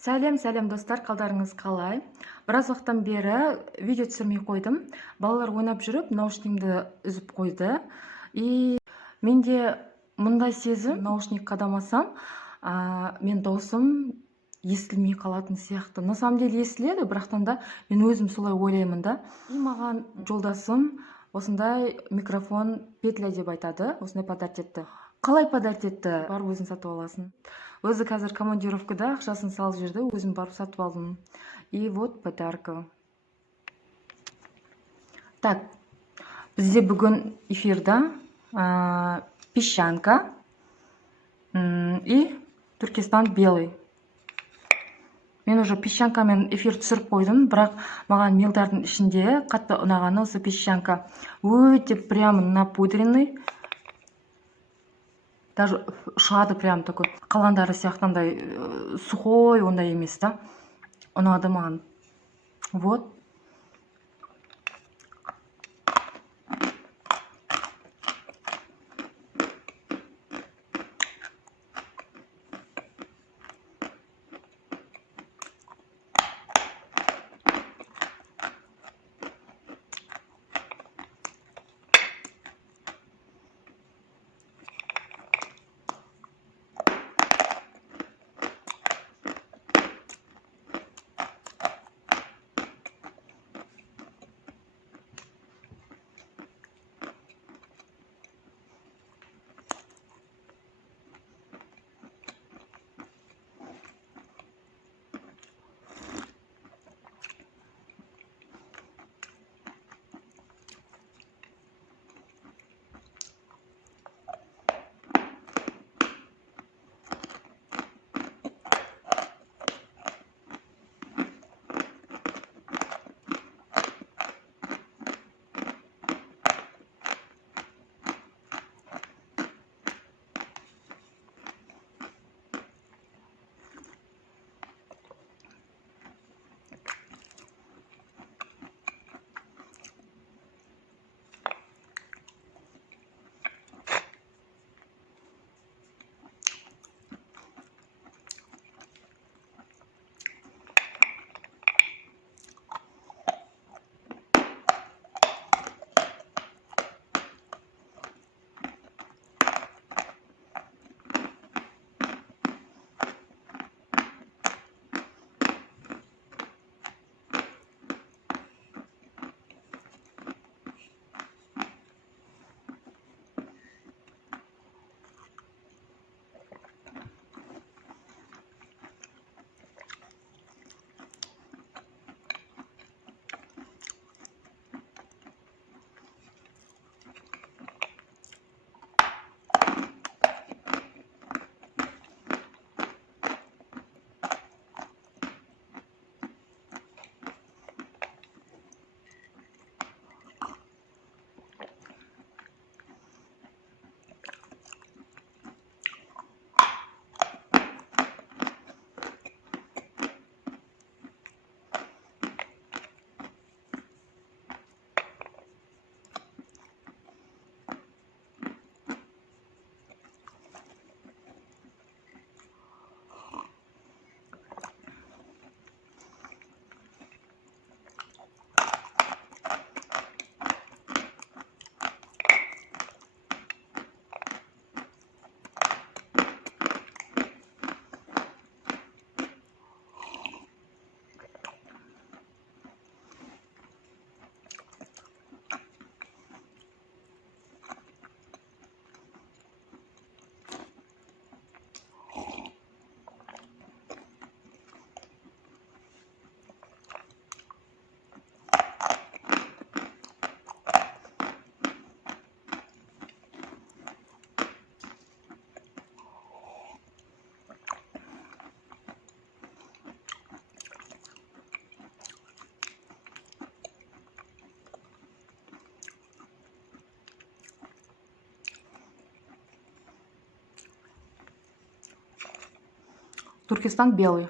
Сәлем достар, қалдарыңыз қалай? Біраз уақыттан бері видео түсірмей қойдым. Балалар ойнап жүріп, наушнигімді үзіп қойды. И менде мұндай сезім, наушник қадамасам, мен даусым естілмей қалатын сияқты. На самом деле естіледі, бірақтан да мен өзім солай ойлаймын да. И маған жолдасым осындай микрофон петля деп айтады, осындай подарить етті. Қалай подарить етті? Барып өзің сатып аласың. Өзі қазір командировкада, ақшасын салып жүрді, өзім барып сатып алдым. И вот подарка. Так, бізде бүгін эфирда песчанка и Түркістан белый. Мен уже песчанкамен эфир түсіріп қойдым, бірақ маған мелдардың ішінде қатты ұнағаны осы песчанка. Өте прям напудренный. Даже шығады прям такой. Қалғандары сияқтандай сухой, ондай емес та. Ұнады маған. Вот. Туркестан белый.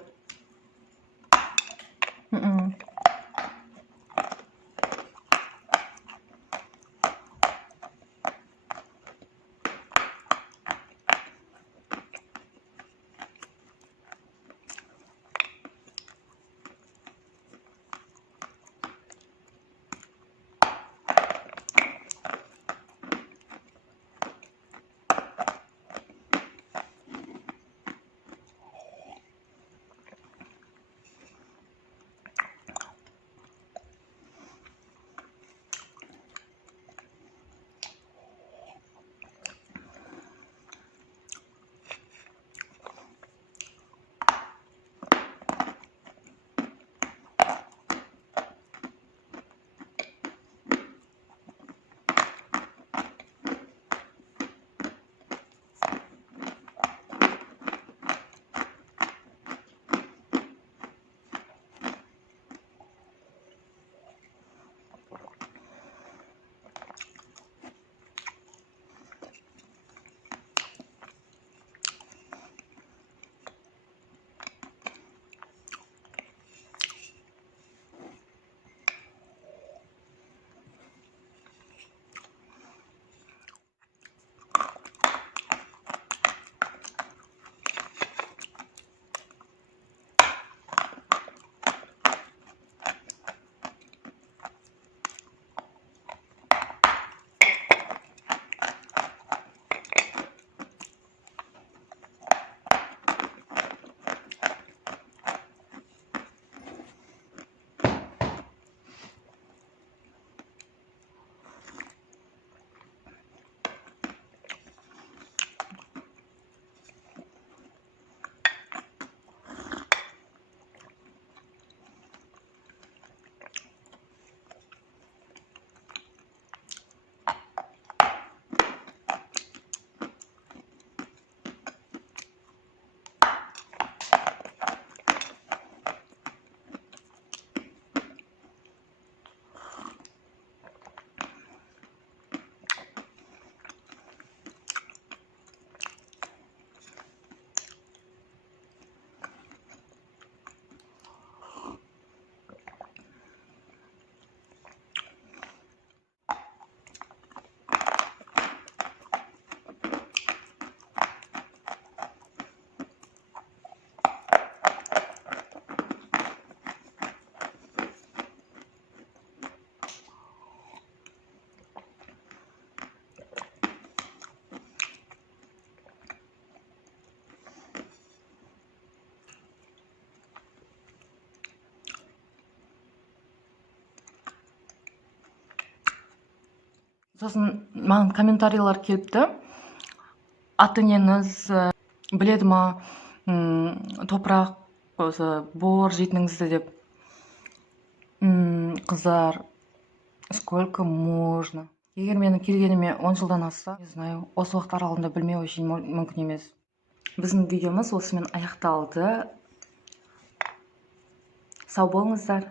Сосын маған комментарийлар келіпті. Аты неңіз біледі ма, топырақ осы бор жейтініңізді деп. Қыздар, сколько можно? Егер менің келгеніме 10 жылдан асса, не знаю, осы уақыт аралығында білмей вообще мүмкін емес. Біздің видеомыз осымен аяқталды. Сау болыңыздар.